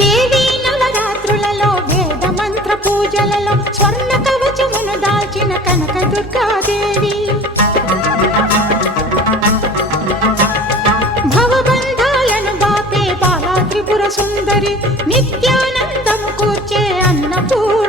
దేవి నవరాత్రులలో వేద మంత్ర పూజలలో స్వర్ణ కవచమును దాల్చిన కనక దుర్గాదేవి భవబంధాలను బాపే బాలా త్రిపుర సుందరి నిత్యానందము కూర్చే అన్నపూర్ణ